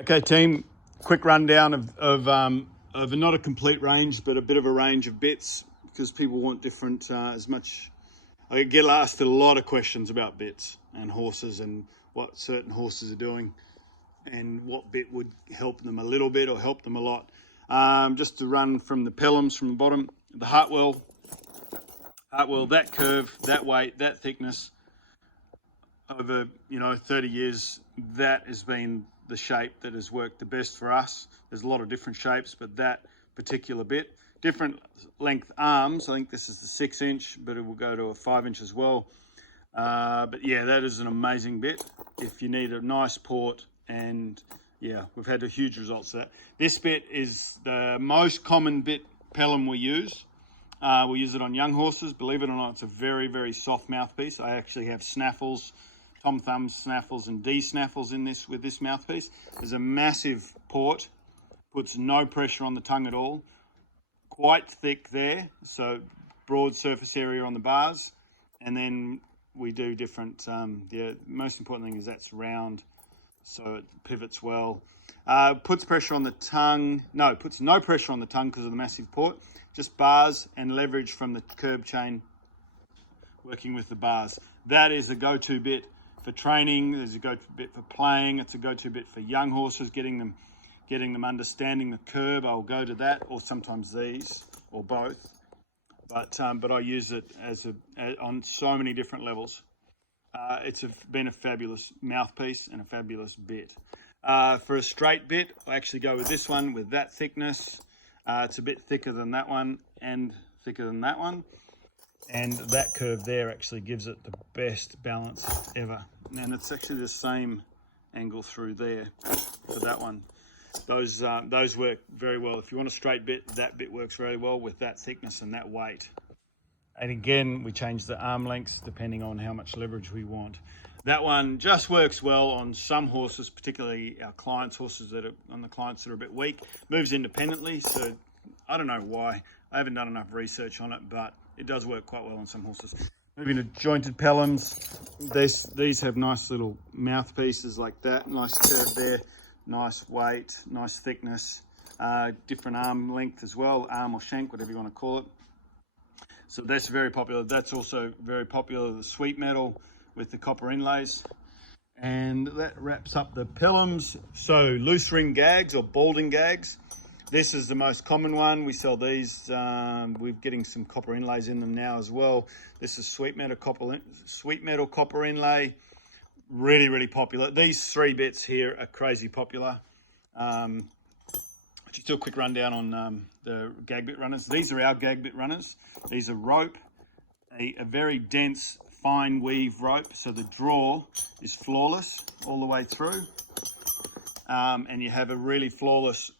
Okay, team, quick rundown of not a complete range, but a bit of a range of bits, because people want different, as much. I get asked a lot of questions about bits and horses and what certain horses are doing and what bit would help them a little bit or help them a lot. Just to run from the Pelhams from the bottom, the Hartwell, that curve, that weight, that thickness, over 30 years, that has been the shape that has worked the best for us. There's a lot of different shapes, but that particular bit, different length arms. I think this is the 6-inch, but it will go to a 5-inch as well. But yeah, that is an amazing bit if you need a nice port, and yeah, we've had a huge results of that. This bit is the most common bit Pelham we use. We use it on young horses. Believe it or not, it's a very, very soft mouthpiece. I actually have snaffles, Tom Thumbs snaffles and D snaffles in this with this mouthpiece. There's a massive port, puts no pressure on the tongue at all. Quite thick there, so broad surface area on the bars. And then we do different, the most important thing is that's round, so it pivots well. Puts pressure on the tongue, no, puts no pressure on the tongue because of the massive port. Just bars and leverage from the curb chain, working with the bars. That is a go-to bit for training. There's a go-to bit for playing. It's a go-to bit for young horses, getting them understanding the curb. I'll go to that, or sometimes these, or both. But I use it on so many different levels. It's been a fabulous mouthpiece and a fabulous bit. For a straight bit, I actually go with this one with that thickness. It's a bit thicker than that one and thicker than that one. And that curve there actually gives it the best balance ever. And it's actually the same angle through there for that one. Those work very well. If you want a straight bit, that bit works very well with that thickness and that weight. And again, we change the arm lengths depending on how much leverage we want. That one just works well on some horses, particularly our clients' horses that are a bit weak. Moves independently, so I don't know why. I haven't done enough research on it, but it does work quite well on some horses. Moving to jointed Pelhams, these have nice little mouthpieces like that, nice curve there, nice weight, nice thickness, different arm length as well, arm or shank, whatever you want to call it. So that's very popular. That's also very popular, the sweet metal with the copper inlays. And that wraps up the Pelhams. So loose ring gags or balding gags. This is the most common one. We sell these. We're getting some copper inlays in them now as well. This is sweet metal copper inlay. Really, really popular. These three bits here are crazy popular. Just do a quick rundown on the Gag Bit Runners. These are our Gag Bit Runners. These are rope, a very dense, fine weave rope, so the draw is flawless all the way through. And you have a really flawless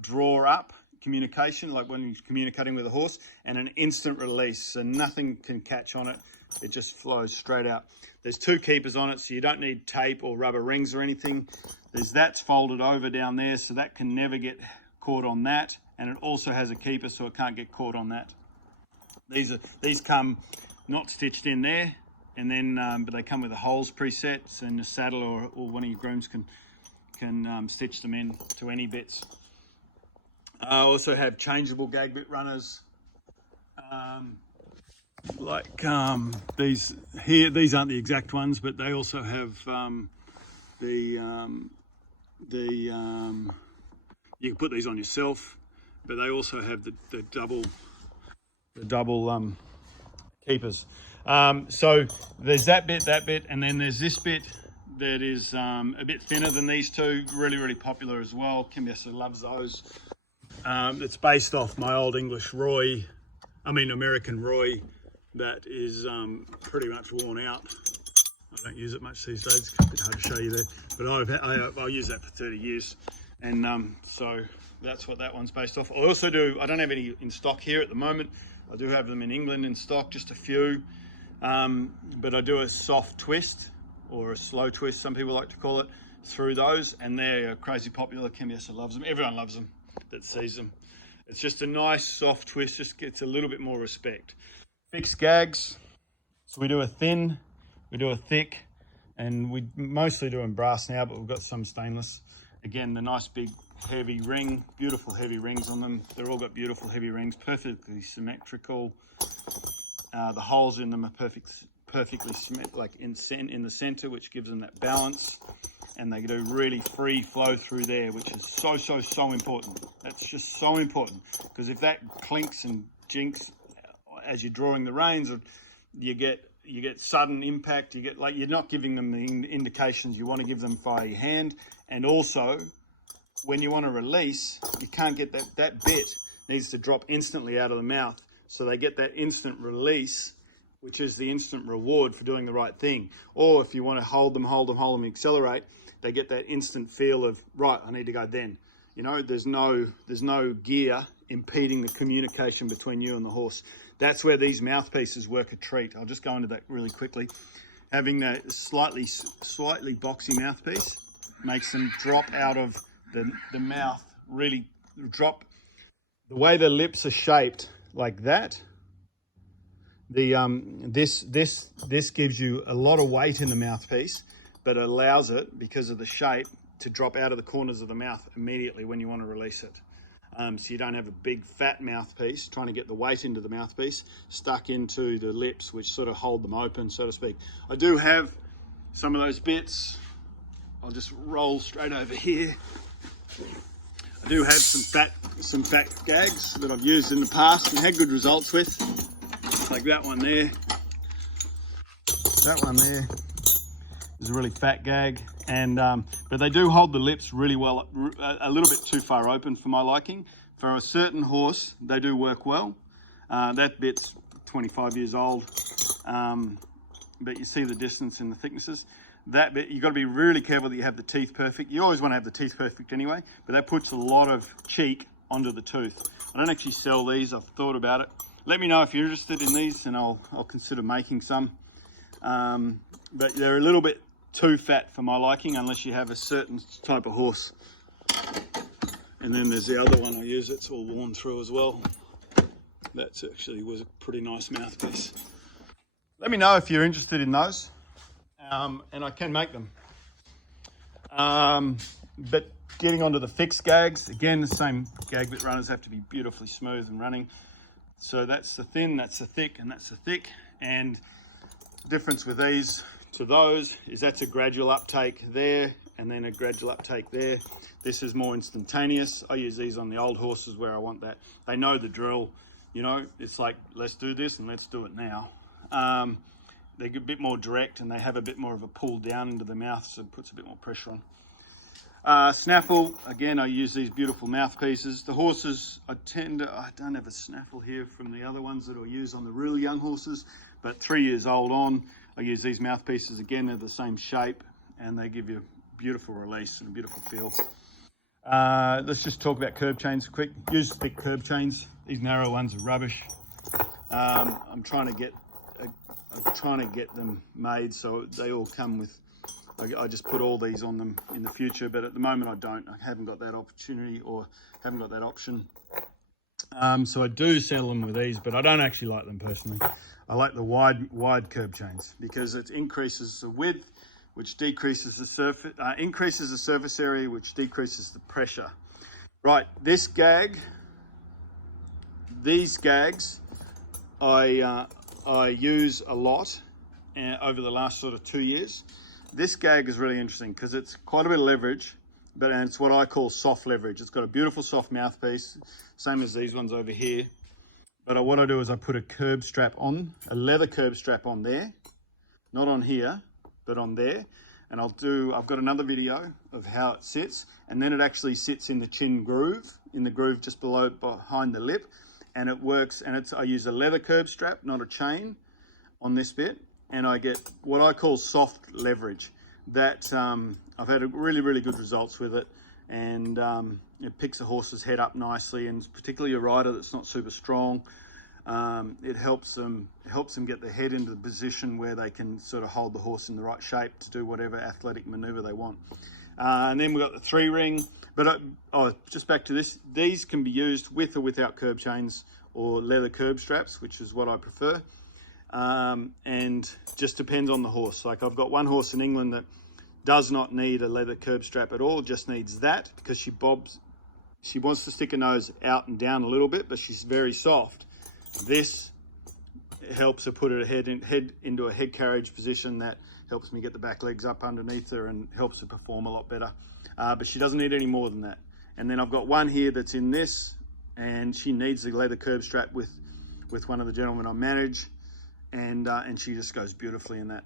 draw up communication, like when you're communicating with a horse, and an instant release, so nothing can catch on it. It just flows straight out. There's two keepers on it, so you don't need tape or rubber rings or anything. That's folded over down there, so that can never get caught on that, and it also has a keeper, so it can't get caught on that. These come not stitched in there, and then but they come with the holes preset, so in the saddle or one of your grooms can stitch them in to any bits. I also have changeable Gag Bit Runners, like these here. These aren't the exact ones, but they also have you can put these on yourself, but they also have the double keepers. So there's that bit, and then there's this bit that is a bit thinner than these two. Really, really popular as well. Kimbiasa loves those. It's based off my old American Roy, that is pretty much worn out. I don't use it much these days. It's a bit hard to show you there, but I'll use that for 30 years. And so that's what that one's based off. I also do, I don't have any in stock here at the moment. I do have them in England in stock, just a few. But I do a soft twist, or a slow twist, some people like to call it, through those, and they're crazy popular. Kimbiasa loves them. Everyone loves them that sees them. It's just a nice soft twist, just gets a little bit more respect. Fixed gags. So we do a thin, we do a thick, and we mostly do in brass now, but we've got some stainless. Again, the nice big heavy ring, beautiful heavy rings on them. They're all got beautiful heavy rings, perfectly symmetrical. The holes in them are perfectly like in the center, which gives them that balance. And they do really free flow through there, which is so important. That's just so important, because if that clinks and jinks as you're drawing the reins, you get sudden impact. You get like you're not giving them the indications you want to give them via your hand. And also, when you want to release, you can't get that bit needs to drop instantly out of the mouth, so they get that instant release, which is the instant reward for doing the right thing. Or if you want to hold them, and accelerate, they get that instant feel of, right, I need to go then. You know, there's no gear impeding the communication between you and the horse. That's where these mouthpieces work a treat. I'll just go into that really quickly. Having that slightly boxy mouthpiece makes them drop out of the mouth, really drop. The way the lips are shaped like that, this gives you a lot of weight in the mouthpiece, but allows it, because of the shape, to drop out of the corners of the mouth immediately when you want to release it. So you don't have a big fat mouthpiece trying to get the weight into the mouthpiece stuck into the lips, which sort of hold them open, so to speak. I do have some of those bits. I'll just roll straight over here. I do have some fat gags that I've used in the past and had good results with, like that one there. That one there is a really fat gag, and but they do hold the lips really well, a little bit too far open for my liking. For a certain horse, they do work well. That bit's 25 years old, but you see the distance and the thicknesses. That bit, you've got to be really careful that you have the teeth perfect. You always want to have the teeth perfect anyway, but that puts a lot of cheek onto the tooth. I don't actually sell these. I've thought about it. Let me know if you're interested in these, and I'll consider making some. But they're a little bit too fat for my liking, unless you have a certain type of horse. And then there's the other one I use. It's all worn through as well. That's actually was a pretty nice mouthpiece. Let me know if you're interested in those. And I can make them. But getting onto the fixed gags, again, the same Gag Bit Runners have to be beautifully smooth and running. So that's the thin, that's the thick, and that's the thick. And the difference with these to those is that's a gradual uptake there, and then a gradual uptake there. This is more instantaneous. I use these on the old horses where I want that. They know the drill, you know, it's like, let's do this and let's do it now. They're a bit more direct, and they have a bit more of a pull down into the mouth, so it puts a bit more pressure on. Snaffle, again, I use these beautiful mouthpieces. The horses, I don't have a snaffle here from the other ones that I'll use on the really young horses, but 3 years old on, I use these mouthpieces. Again, they're the same shape, and they give you a beautiful release and a beautiful feel. Let's just talk about curb chains quick. Use thick curb chains. These narrow ones are rubbish. I'm trying to get them made so they all come with, I just put all these on them in the future, but at the moment I don't. I haven't got that opportunity, or haven't got that option. So I do sell them with these, but I don't actually like them personally. I like the wide curb chains, because it increases the width, which decreases the surface, increases the surface area, which decreases the pressure. Right, these gags, I use a lot over the last sort of 2 years. This gag is really interesting because it's quite a bit of leverage, but it's what I call soft leverage. It's got a beautiful soft mouthpiece, same as these ones over here. But what I do is I put a curb strap on, a leather curb strap on there, not on here, but on there. And I've got another video of how it sits, and then it actually sits in the chin groove, in the groove just behind the lip. And it works, and I use a leather curb strap, not a chain, on this bit, and I get what I call soft leverage. That I've had really good results with it, and it picks a horse's head up nicely, and particularly a rider that's not super strong. It helps them get their head into the position where they can sort of hold the horse in the right shape to do whatever athletic maneuver they want. And then we've got the 3-ring. But just back to this, these can be used with or without curb chains or leather curb straps, which is what I prefer. And just depends on the horse. Like I've got one horse in England that does not need a leather curb strap at all, just needs that because she wants to stick her nose out and down a little bit, but she's very soft. This helps her put her head into a head carriage position that helps me get the back legs up underneath her and helps her perform a lot better. But she doesn't need any more than that. And then I've got one here that's in this, and she needs the leather curb strap with one of the gentlemen I manage, and she just goes beautifully in that.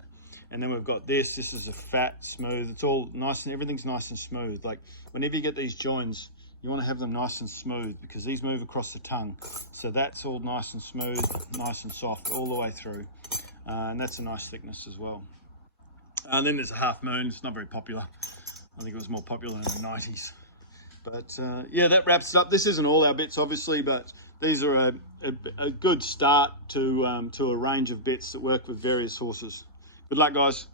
And then we've got this. This is a fat, smooth. It's all nice and everything's nice and smooth. Like whenever you get these joins, you want to have them nice and smooth because these move across the tongue. So that's all nice and smooth, nice and soft all the way through. And that's a nice thickness as well. And then there's a half moon. It's not very popular. I think it was more popular in the 90s. But yeah, that wraps it up. This isn't all our bits, obviously, but these are a good start to a range of bits that work with various horses. Good luck, guys.